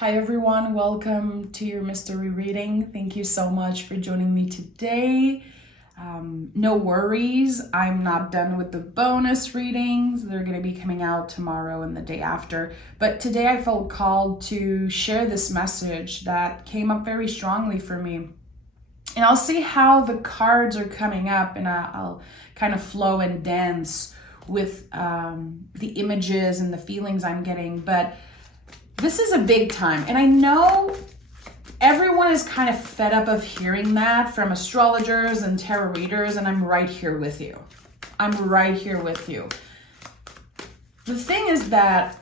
Hi everyone, welcome to your mystery reading. Thank you so much for joining me today. No worries, I'm not done with the bonus readings. They're going to be coming out tomorrow and the day after. But today I felt called to share this message that came up very strongly for me. And I'll see how the cards are coming up, and I'll kind of flow and dance with the images and the feelings I'm getting. But this is a big time, and I know everyone is kind of fed up of hearing that from astrologers and tarot readers, and I'm right here with you. I'm right here with you. The thing is that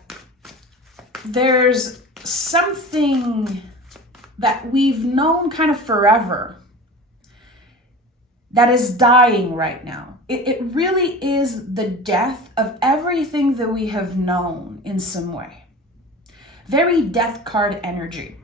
there's something that we've known kind of forever that is dying right now. It really is the death of everything that we have known in some way. Very death card energy.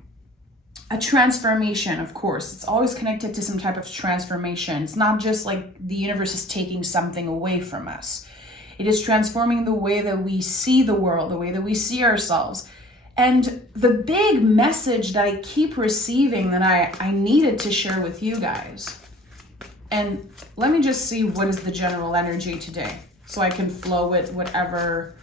A transformation, of course. It's always connected to some type of transformation. It's not just like the universe is taking something away from us. It is transforming the way that we see the world, the way that we see ourselves. And the big message that I keep receiving that I needed to share with you guys. And let me just see what is the general energy today so I can flow with whatever.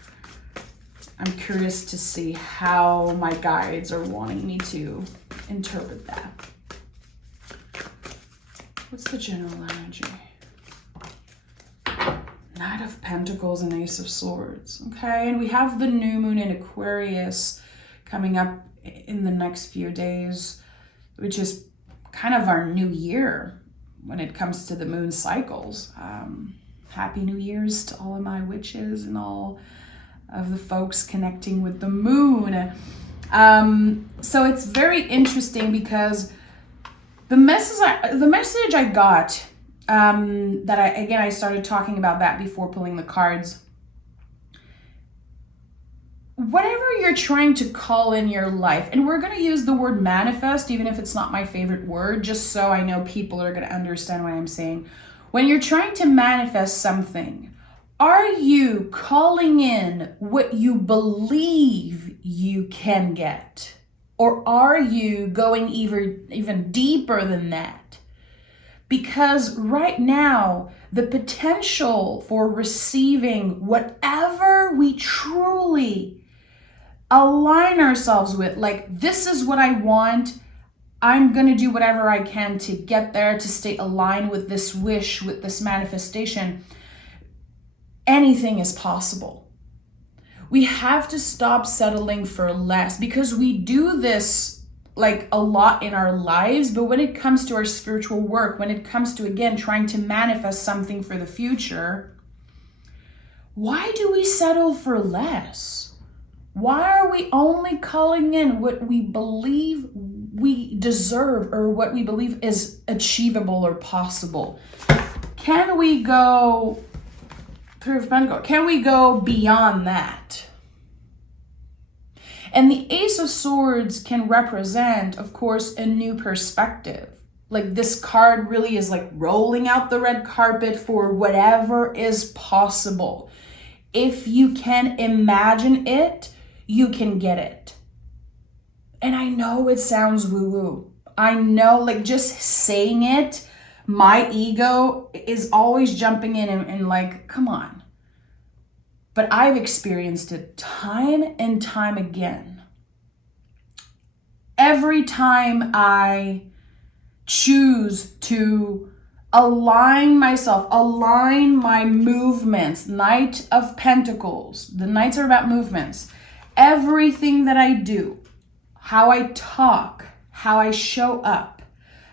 I'm curious to see how my guides are wanting me to interpret that. What's the general energy? Knight of Pentacles and Ace of Swords. Okay, and we have the new moon in Aquarius coming up in the next few days, which is kind of our new year when it comes to the moon cycles. Happy New Year's to all of my witches and all of the folks connecting with the moon. So it's very interesting because the message I got, that I started talking about that before pulling the cards. Whatever you're trying to call in your life, and we're going to use the word manifest, even if it's not my favorite word, just so I know people are going to understand what I'm saying. When you're trying to manifest something, are you calling in what you believe you can get? Or are you going even deeper than that? Because right now, the potential for receiving whatever we truly align ourselves with, like, this is what I want, I'm going to do whatever I can to get there, to stay aligned with this wish, with this manifestation. Anything is possible. We have to stop settling for less, because we do this like a lot in our lives, but when it comes to our spiritual work, when it comes to, again, trying to manifest something for the future, why do we settle for less? Why are we only calling in what we believe we deserve or what we believe is achievable or possible? Can we go Can we go beyond that? And the Ace of Swords can represent, of course, a new perspective. Like, this card really is like rolling out the red carpet for whatever is possible. If you can imagine it, you can get it. And I know it sounds woo-woo. I know, like, just saying it, my ego is always jumping in and like, come on. But I've experienced it time and time again. Every time I choose to align myself, align my movements, Knight of Pentacles, the Knights are about movements. Everything that I do, how I talk, how I show up,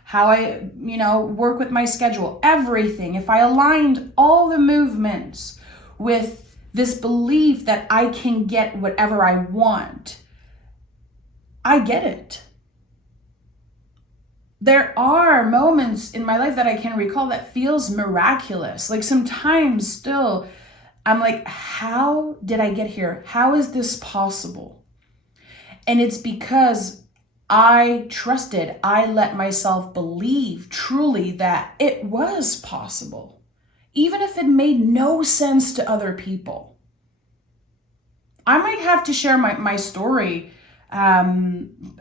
how I, work with my schedule, everything. If I aligned all the movements with this belief that I can get whatever I want, I get it. There are moments in my life that I can recall that feels miraculous. Like, sometimes still, I'm like, how did I get here? How is this possible? And it's because I trusted, I let myself believe truly that it was possible, even if it made no sense to other people. I might have to share my story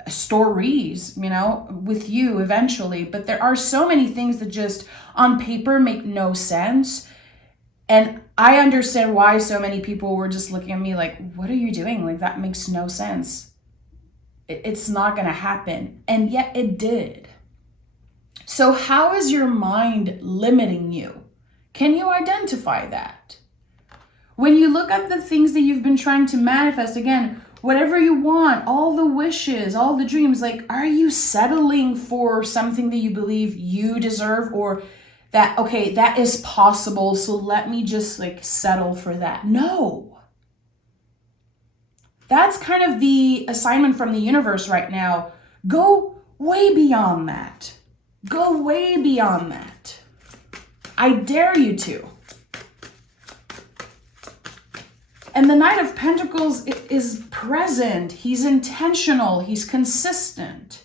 stories, with you eventually. But there are so many things that just on paper make no sense. And I understand why so many people were just looking at me like, what are you doing? Like, that makes no sense. It's not going to happen. And yet it did. So how is your mind limiting you? Can you identify that? When you look at the things that you've been trying to manifest, again, whatever you want, all the wishes, all the dreams, like, are you settling for something that you believe you deserve, or that, okay, that is possible, so let me just like settle for that? No. That's kind of the assignment from the universe right now. Go way beyond that. Go way beyond that. I dare you to. And the Knight of Pentacles is present. He's intentional. He's consistent.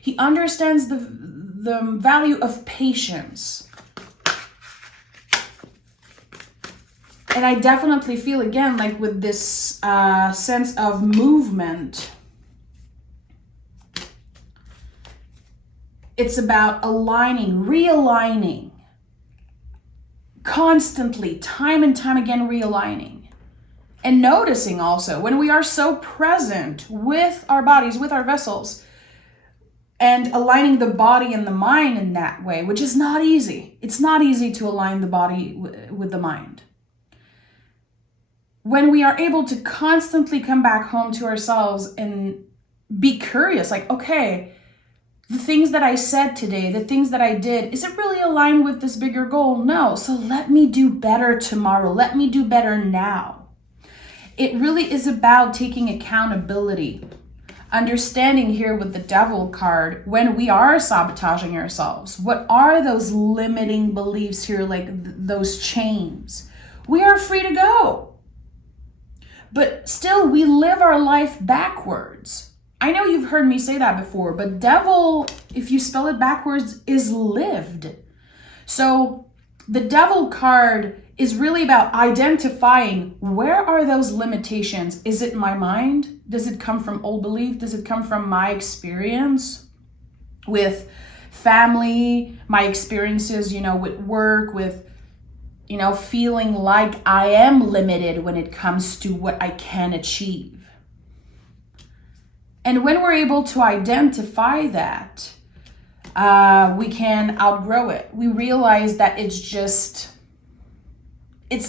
He understands the value of patience. And I definitely feel, again, like with this sense of movement, it's about aligning, realigning, constantly, time and time again, realigning. And noticing also, when we are so present with our bodies, with our vessels, and aligning the body and the mind in that way, which is not easy. It's not easy to align the body with the mind. When we are able to constantly come back home to ourselves and be curious, like, okay, the things that I said today, the things that I did, is it really aligned with this bigger goal? No. So let me do better tomorrow. Let me do better now. It really is about taking accountability. Understanding here with the Devil card, when we are sabotaging ourselves, what are those limiting beliefs here, like those chains? We are free to go. But still, we live our life backwards. I know you've heard me say that before, but devil, if you spell it backwards, is lived. So the Devil card is really about identifying, where are those limitations? Is it my mind? Does it come from old belief? Does it come from my experience with family, my experiences, with work, with, feeling like I am limited when it comes to what I can achieve? And when we're able to identify that, we can outgrow it. We realize that it's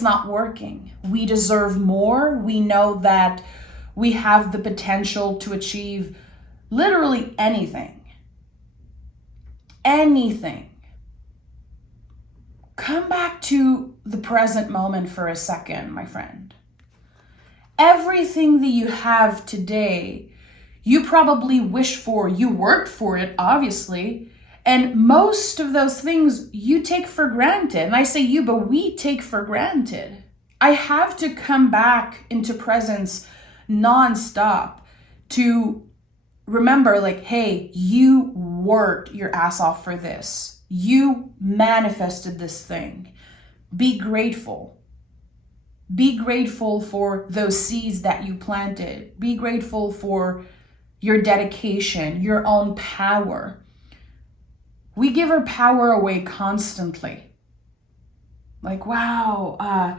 not working. We deserve more. We know that we have the potential to achieve literally anything. Anything. Come back to the present moment for a second, my friend. Everything that you have today, you probably wish for. You worked for it, obviously. And most of those things you take for granted. And I say you, but we take for granted. I have to come back into presence nonstop to remember, like, hey, you worked your ass off for this. You manifested this thing. Be grateful. Be grateful for those seeds that you planted. Be grateful for your dedication, your own power. We give our power away constantly. Like, wow,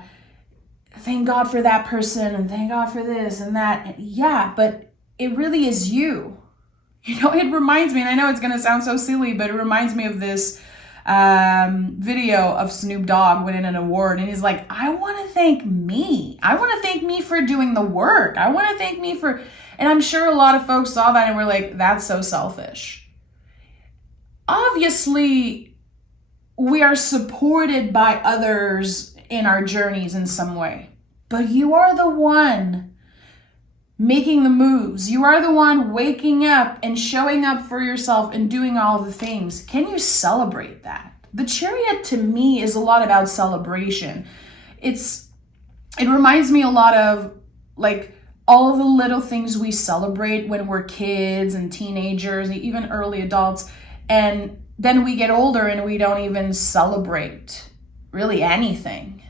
thank God for that person, and thank God for this and that. Yeah, but it really is you. It reminds me, and I know it's going to sound so silly, but it reminds me of this video of Snoop Dogg winning an award. And he's like, I want to thank me. I want to thank me for doing the work. I want to thank me for, and I'm sure a lot of folks saw that and were like, that's so selfish. Obviously, we are supported by others in our journeys in some way, but you are the one making the moves. You are the one waking up and showing up for yourself and doing all the things. Can you celebrate that? The Chariot to me is a lot about celebration. It reminds me a lot of like all the little things we celebrate when we're kids and teenagers, even early adults. And then we get older and we don't even celebrate really anything.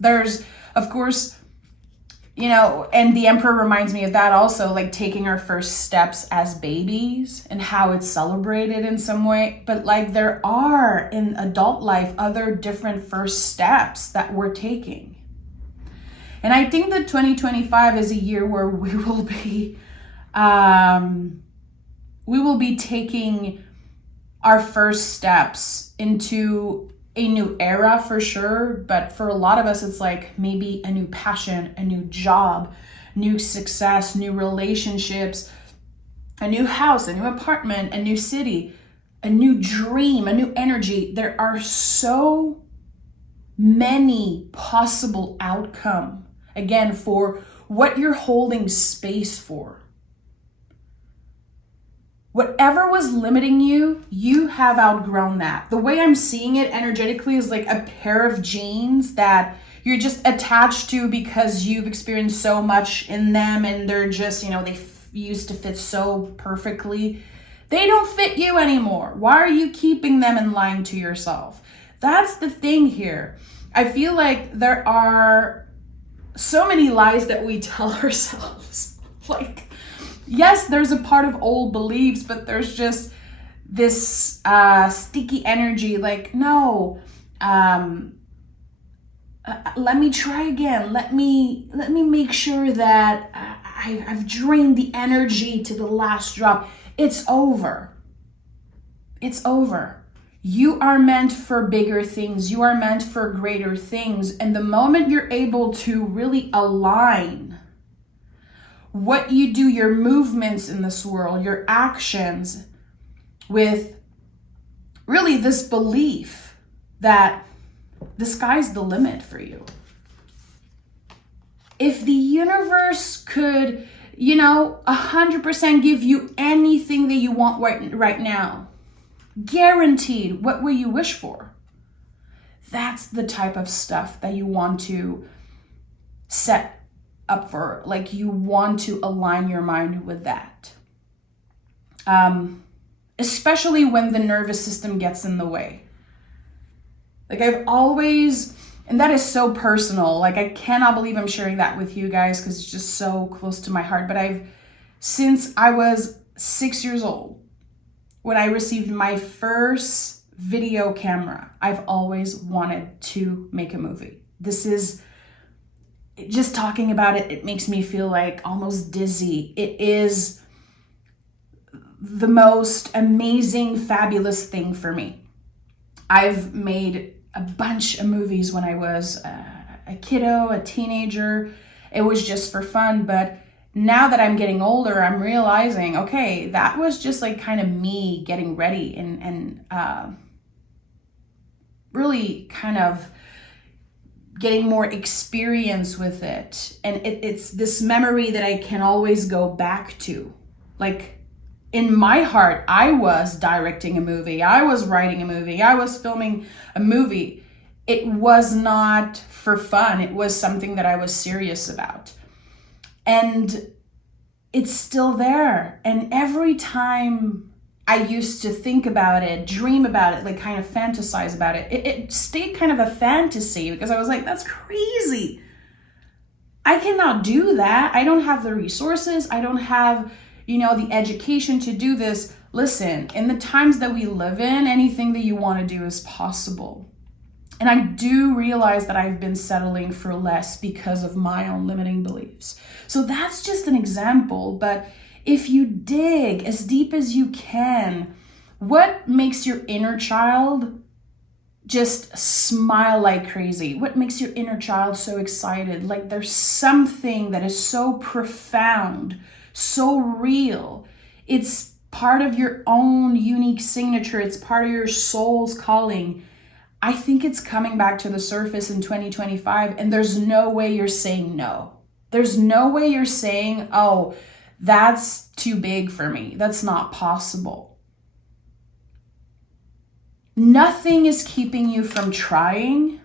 There's Of course, and the Emperor reminds me of that also, like taking our first steps as babies and how it's celebrated in some way. But like there are in adult life other different first steps that we're taking. And I think that 2025 is a year where we will be taking our first steps into a new era for sure, but for a lot of us, it's like maybe a new passion, a new job, new success, new relationships, a new house, a new apartment, a new city, a new dream, a new energy. There are so many possible outcomes, again, for what you're holding space for. Whatever was limiting you, you have outgrown that. The way I'm seeing it energetically is like a pair of jeans that you're just attached to because you've experienced so much in them and they're just, they used to fit so perfectly. They don't fit you anymore. Why are you keeping them and lying to yourself? That's the thing here. I feel like there are so many lies that we tell ourselves. Like, yes, there's a part of old beliefs, but there's just this sticky energy. Like, no, let me try again. Let me make sure that I've drained the energy to the last drop. It's over. It's over. You are meant for bigger things. You are meant for greater things. And the moment you're able to really align what you do, your movements in this world, your actions, with really this belief that the sky's the limit for you. If the universe could, 100% give you anything that you want right now, guaranteed, what will you wish for? That's the type of stuff that you want to set up for. Like, you want to align your mind with that. Especially when the nervous system gets in the way. Like, I've always, and that is so personal, like I cannot believe I'm sharing that with you guys because it's just so close to my heart, but since I was 6 years old, when I received my first video camera, I've always wanted to make a movie. This is, just talking about it, it makes me feel like almost dizzy. It is the most amazing, fabulous thing for me. I've made a bunch of movies when I was a kiddo, a teenager. It was just for fun, but now that I'm getting older, I'm realizing, okay, that was just like kind of me getting ready and really kind of getting more experience with it. And it's this memory that I can always go back to. Like, in my heart, I was directing a movie, I was writing a movie, I was filming a movie. It was not for fun. It was something that I was serious about. And it's still there. And every time I used to think about it, dream about it, like kind of fantasize about it, it stayed kind of a fantasy because I was like, that's crazy. I cannot do that. I don't have the resources. I don't have, the education to do this. Listen, in the times that we live in, anything that you want to do is possible. And I do realize that I've been settling for less because of my own limiting beliefs. So that's just an example. But if you dig as deep as you can, what makes your inner child just smile like crazy? What makes your inner child so excited? Like there's something that is so profound, so real. It's part of your own unique signature. It's part of your soul's calling. I think it's coming back to the surface in 2025, and there's no way you're saying no. There's no way you're saying, oh, that's too big for me. That's not possible. Nothing is keeping you from trying.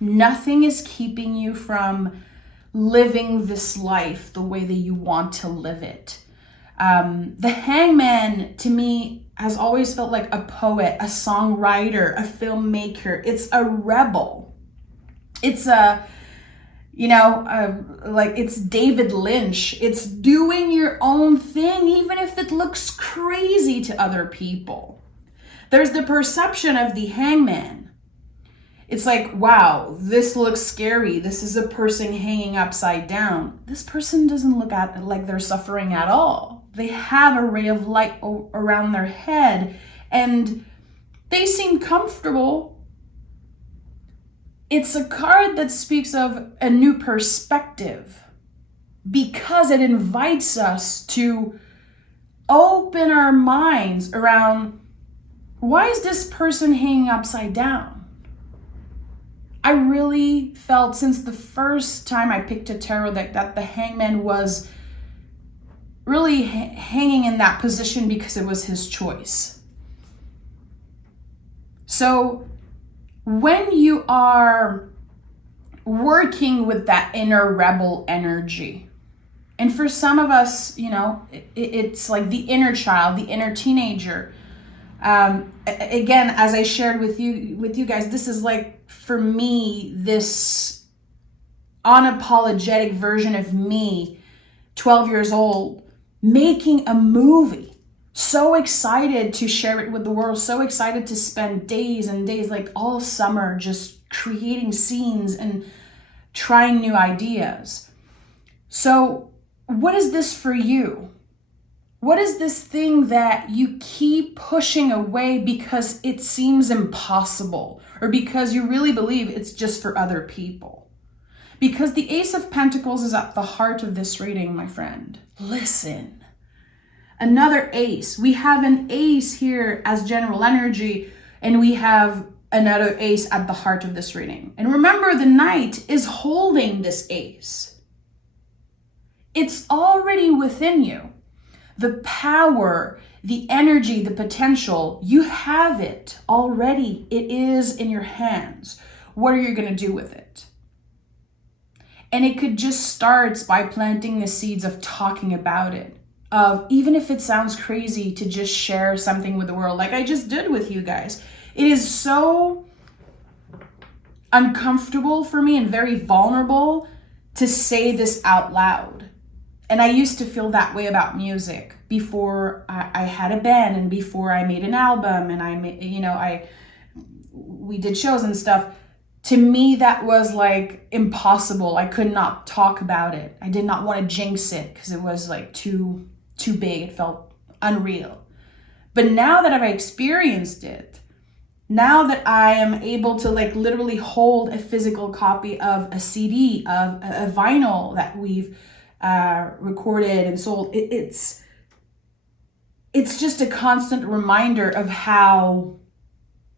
Nothing is keeping you from living this life the way that you want to live it. The hangman, to me, has always felt like a poet, a songwriter, a filmmaker. It's a rebel. It's like it's David Lynch. It's doing your own thing, even if it looks crazy to other people. There's the perception of the hangman. It's like, wow, this looks scary. This is a person hanging upside down. This person doesn't look at like they're suffering at all. They have a ray of light around their head and they seem comfortable. It's a card that speaks of a new perspective because it invites us to open our minds around, why is this person hanging upside down? I really felt since the first time I picked a tarot deck that the hangman was really hanging in that position because it was his choice. So when you are working with that inner rebel energy, and for some of us, it's like the inner child, the inner teenager. Again, as I shared with you guys, this is like, for me, this unapologetic version of me, 12 years old, making a movie. So excited to share it with the world, so excited to spend days and days, like all summer, just creating scenes and trying new ideas. So what is this for you? What is this thing that you keep pushing away because it seems impossible or because you really believe it's just for other people? Because the Ace of Pentacles is at the heart of this reading, my friend. Listen. Another ace. We have an ace here as general energy, and we have another ace at the heart of this reading. And remember, the Knight is holding this ace. It's already within you. The power, the energy, the potential, you have it already. It is in your hands. What are you going to do with it? And it could just start by planting the seeds of talking about it. Of even if it sounds crazy to just share something with the world, like I just did with you guys. It is so uncomfortable for me and very vulnerable to say this out loud. And I used to feel that way about music before I had a band and before I made an album and we did shows and stuff. To me, that was like impossible. I could not talk about it. I did not want to jinx it because it was like too big. It felt unreal. But now that I've experienced it, now that I am able to like literally hold a physical copy of a CD, of a vinyl that we've recorded and sold, it's just a constant reminder of how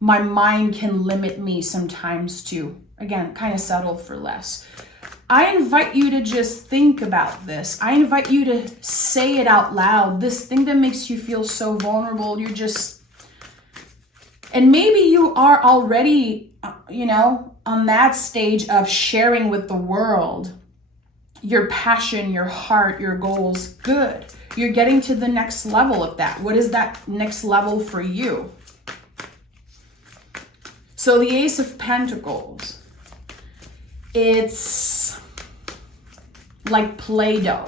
my mind can limit me sometimes to, again, kind of settle for less. I invite you to just think about this. I invite you to say it out loud. This thing that makes you feel so vulnerable, and maybe you are already, on that stage of sharing with the world your passion, your heart, your goals. Good. You're getting to the next level of that. What is that next level for you? So the Ace of Pentacles, it's like Play-Doh.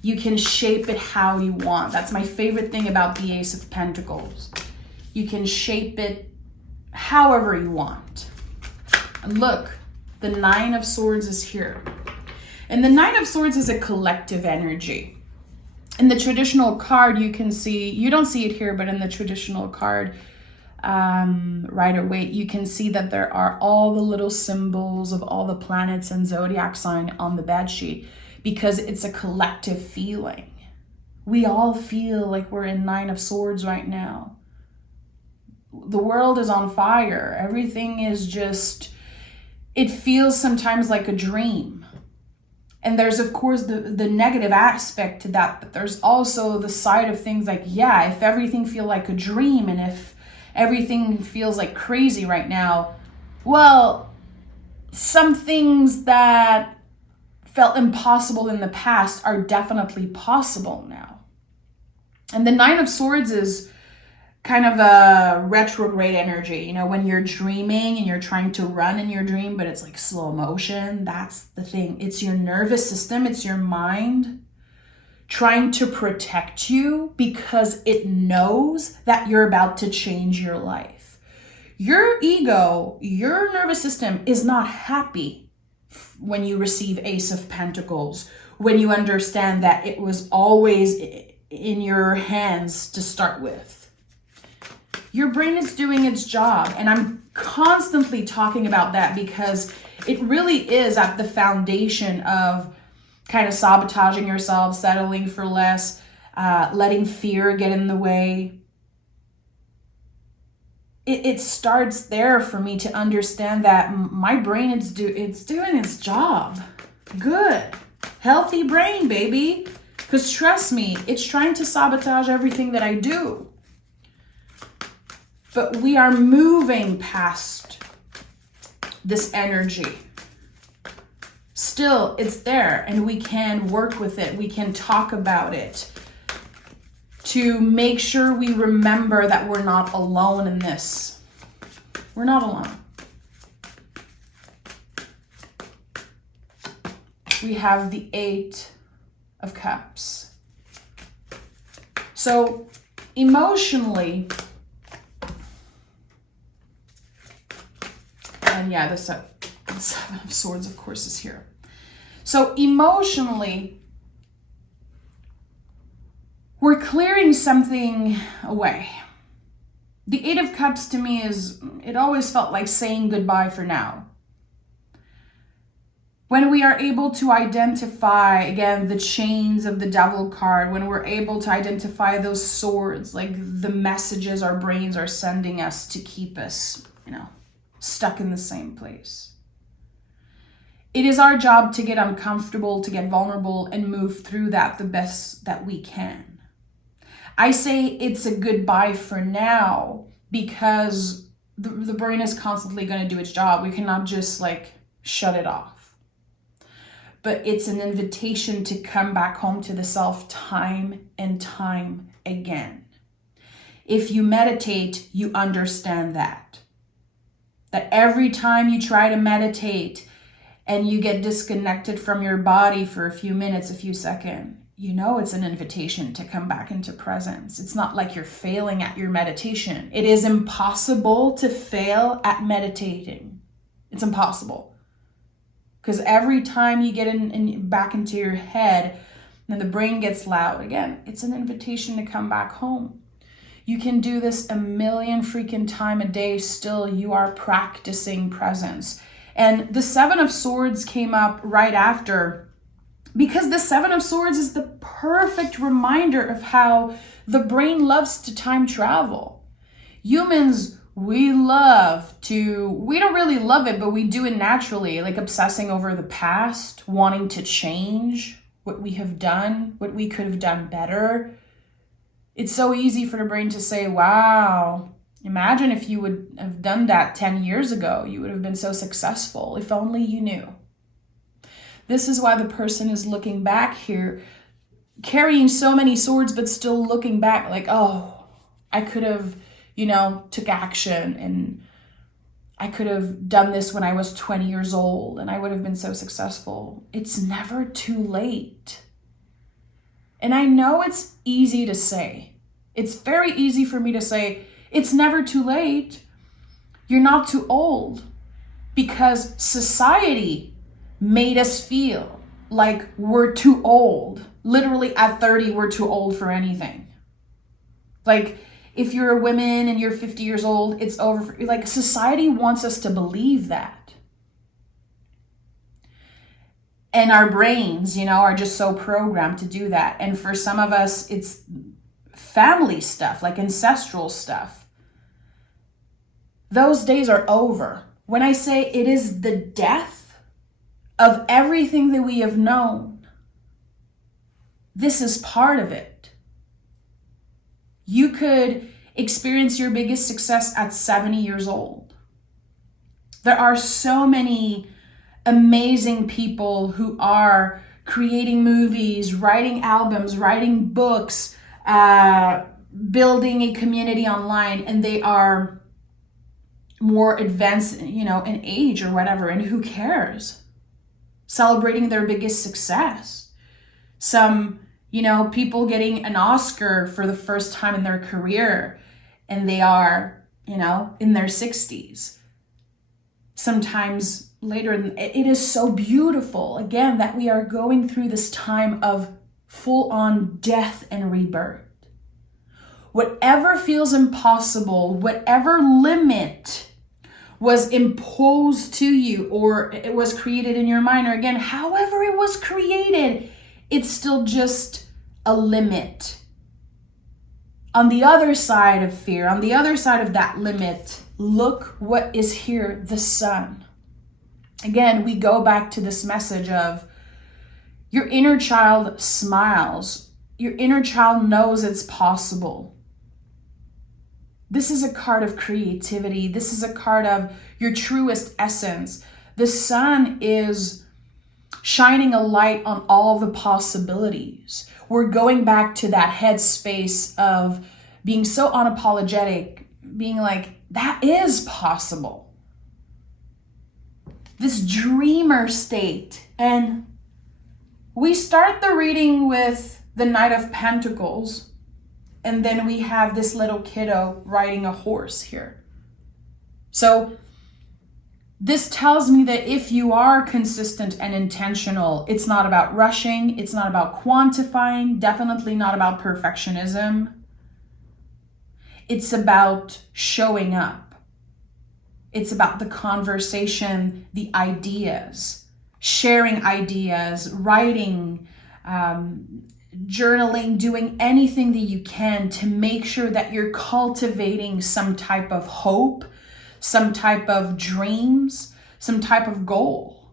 You can shape it how you want. That's my favorite thing about the Ace of Pentacles. You can shape it however you want. And look, the Nine of Swords is here. And the Nine of Swords is a collective energy. In the traditional card, you can see, you don't see it here, but in the traditional card, Rider-Waite, you can see that there are all the little symbols of all the planets and zodiac sign on the bed sheet because it's a collective feeling. We all feel like we're in Nine of Swords right now. The world is on fire. Everything is just, it feels sometimes like a dream. And there's, of course, the negative aspect to that, but there's also the side of things like, yeah, if everything feels like a dream and if everything feels like crazy right now, well, some things that felt impossible in the past are definitely possible now. And the Nine of Swords is kind of a retrograde energy, you know, when you're dreaming and you're trying to run in your dream, but it's like slow motion. That's the thing. It's your nervous system, it's your mind trying to protect you because it knows that you're about to change your life. Your ego, your nervous system is not happy when you receive Ace of Pentacles, when you understand that it was always in your hands to start with. Your brain is doing its job. And I'm constantly talking about that because it really is at the foundation of kind of sabotaging yourself, settling for less, letting fear get in the way. It starts there for me to understand that my brain it's doing its job. Good. Healthy brain, baby. Because trust me, it's trying to sabotage everything that I do. But we are moving past this energy. Still, it's there and we can work with it. We can talk about it to make sure we remember that we're not alone in this. We're not alone. We have the 8 of Cups. So emotionally, and yeah, the 7 of Swords, of course, is here. So emotionally, we're clearing something away. The 8 of Cups to me it always felt like saying goodbye for now. When we are able to identify, again, the chains of the Devil card, when we're able to identify those swords, like the messages our brains are sending us to keep us, stuck in the same place. It is our job to get uncomfortable, to get vulnerable, and move through that the best that we can. I say it's a goodbye for now because the brain is constantly going to do its job. We cannot just shut it off. But it's an invitation to come back home to the self time and time again. If you meditate, you understand that. That every time you try to meditate and you get disconnected from your body for a few minutes, a few seconds, it's an invitation to come back into presence. It's not like you're failing at your meditation. It is impossible to fail at meditating. It's impossible. Because every time you get back into your head and the brain gets loud, again, it's an invitation to come back home. You can do this a million freaking times a day. Still, you are practicing presence. And the 7 of Swords came up right after because the 7 of Swords is the perfect reminder of how the brain loves to time travel. Humans, we don't really love it, but we do it naturally, like obsessing over the past, wanting to change what we have done, what we could have done better. It's so easy for the brain to say, wow, imagine if you would have done that 10 years ago. You would have been so successful if only you knew. This is why the person is looking back here, carrying so many swords, but still looking back like, oh, I could have, took action and I could have done this when I was 20 years old and I would have been so successful. It's never too late. And I know it's easy to say. It's very easy for me to say, it's never too late. You're not too old. Because society made us feel like we're too old. Literally at 30, we're too old for anything. Like if you're a woman and you're 50 years old, it's over. Society wants us to believe that. And our brains, are just so programmed to do that. And for some of us, it's family stuff, like ancestral stuff. Those days are over. When I say it is the death of everything that we have known, this is part of it. You could experience your biggest success at 70 years old. There are so many amazing people who are creating movies, writing albums, writing books, building a community online and they are more advanced, in age or whatever, and who cares? Celebrating their biggest success. Some, people getting an Oscar for the first time in their career and they are, in their 60s. Sometimes later, it is so beautiful, again, that we are going through this time of full-on death and rebirth. Whatever feels impossible, whatever limit was imposed to you or it was created in your mind, or again, however it was created, it's still just a limit. On the other side of fear, on the other side of that limit, look what is here, the sun. Again, we go back to this message of your inner child smiles. Your inner child knows it's possible. This is a card of creativity. This is a card of your truest essence. The sun is shining a light on all the possibilities. We're going back to that headspace of being so unapologetic, being like, that is possible. This dreamer state. And we start the reading with the Knight of Pentacles. And then we have this little kiddo riding a horse here. So this tells me that if you are consistent and intentional, it's not about rushing, it's not about quantifying, definitely not about perfectionism. It's about showing up. It's about the conversation, the ideas, sharing ideas, writing, journaling, doing anything that you can to make sure that you're cultivating some type of hope, some type of dreams, some type of goal.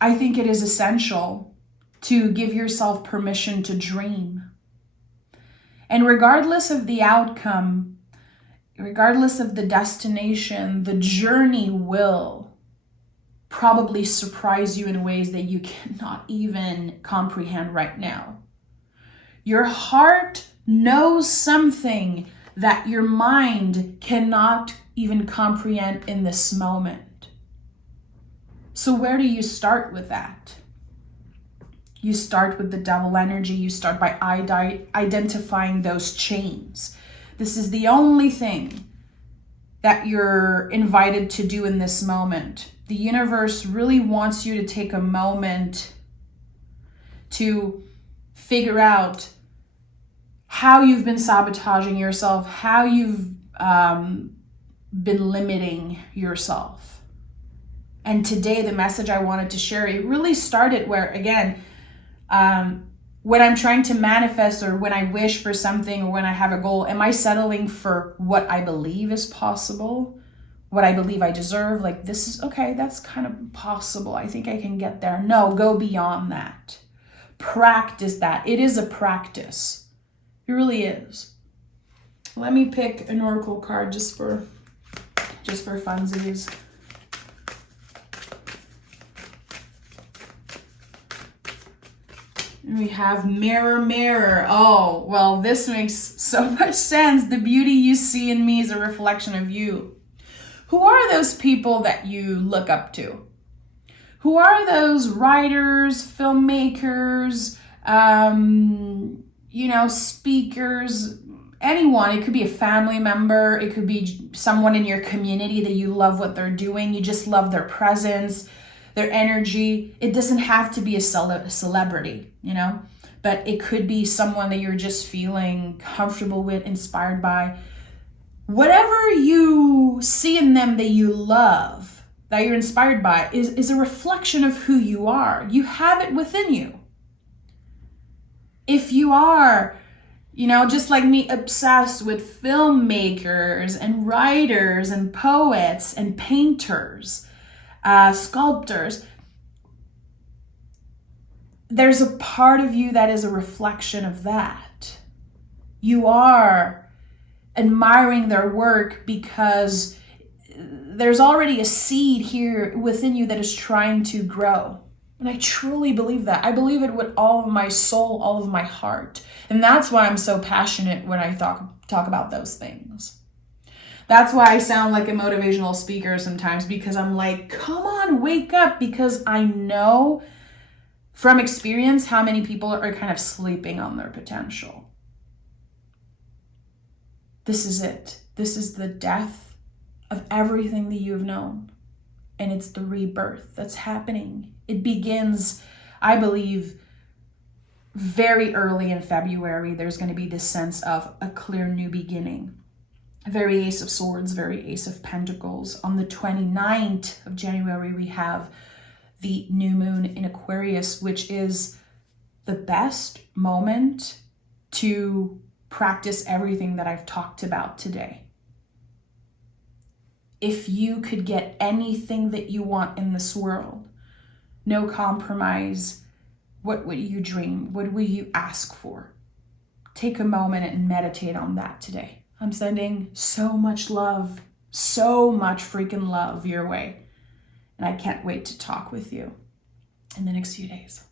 I think it is essential to give yourself permission to dream. And regardless of the outcome, regardless of the destination, the journey will probably surprise you in ways that you cannot even comprehend right now. Your heart knows something that your mind cannot even comprehend in this moment. So where do you start with that? You start with the devil energy. You start by identifying those chains. This is the only thing that you're invited to do in this moment. The universe really wants you to take a moment to figure out how you've been sabotaging yourself, how you've been limiting yourself. And today, the message I wanted to share, it really started where, again, when I'm trying to manifest or when I wish for something or when I have a goal, am I settling for what I believe is possible? What I believe I deserve? Like, this is okay, that's kind of possible. I think I can get there. No, go beyond that. Practice that. It is a practice. It really is. Let me pick an oracle card just for funsies. And we have mirror, mirror. Oh, well, this makes so much sense. The beauty you see in me is a reflection of you. Who are those people that you look up to? Who are those writers, filmmakers, speakers, anyone? It could be a family member. It could be someone in your community that you love what they're doing. You just love their presence, their energy. It doesn't have to be a celebrity, but it could be someone that you're just feeling comfortable with, inspired by. Whatever you see in them that you love, that you're inspired by, is a reflection of who you are. You have it within you. If you are, just like me, obsessed with filmmakers and writers and poets and painters, sculptors, there's a part of you that is a reflection of that. You are admiring their work because there's already a seed here within you that is trying to grow. And I truly believe that. I believe it with all of my soul, all of my heart. And that's why I'm so passionate when I talk about those things. That's why I sound like a motivational speaker sometimes, because I'm like, come on, wake up, because I know from experience how many people are kind of sleeping on their potential. This is it. This is the death of everything that you've known. And it's the rebirth that's happening. It begins, I believe, very early in February. There's going to be this sense of a clear new beginning. Very Ace of Swords, very Ace of Pentacles. On the 29th of January, we have the new moon in Aquarius, which is the best moment to practice everything that I've talked about today. If you could get anything that you want in this world, no compromise, what would you dream? What would you ask for? Take a moment and meditate on that today. I'm sending so much love, so much freaking love your way. And I can't wait to talk with you in the next few days.